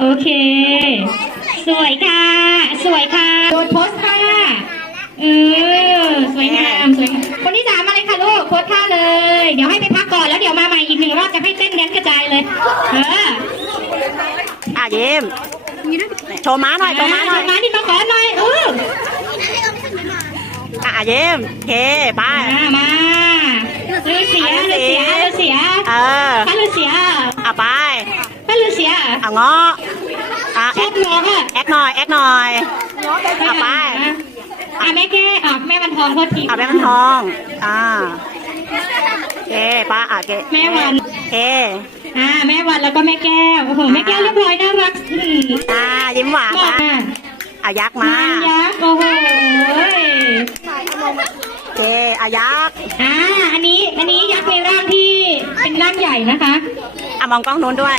โอเค สวยค่ะ สวยค่ะ โดนโพสท่าเออสวยงามสวยงามคนที่สามมาเลยค่ะลูกโพสท่าเลย เดี๋ยวให้ไปพักก่อนแล้วเดี๋ยวมาใหม่อีกหนึ่งรอบจะให้เต้นแดนซ์กระจายเลย เอออะยิ้มโชว์ม้าหน่อยโชว์ม้าหน่อยมาที่มาขอหน่อยเอออะยิ้มโอเคไปมามาลูเสียลูเสียลูเสียเออป้าลูเสียอะไปป้าลูเสียอะเงาะอะ ช แอ อ ค บร้อง อะแอคหน่อยแอคหน่อยเอาไปอะแม่แก้อะแม่มันทองโทษทีอะแม่มันทอง อ่าโอเคป้าอะเกแม่วันโอเคอ่าแม่วันแล้วก็แม่แก้วโอ้โหแม่แก้วเรียบร้อยน่ารักอืมอ่ายิ้มหวานเหมาะมาอะอะยักษ์มามายักษ์โอ้โหโอเคอะยักษ์อ่าอันนี้อันนี้ยักษ์ในร่างที่เป็นร่างใหญ่นะคะ อะมองกล้องนู้นด้วย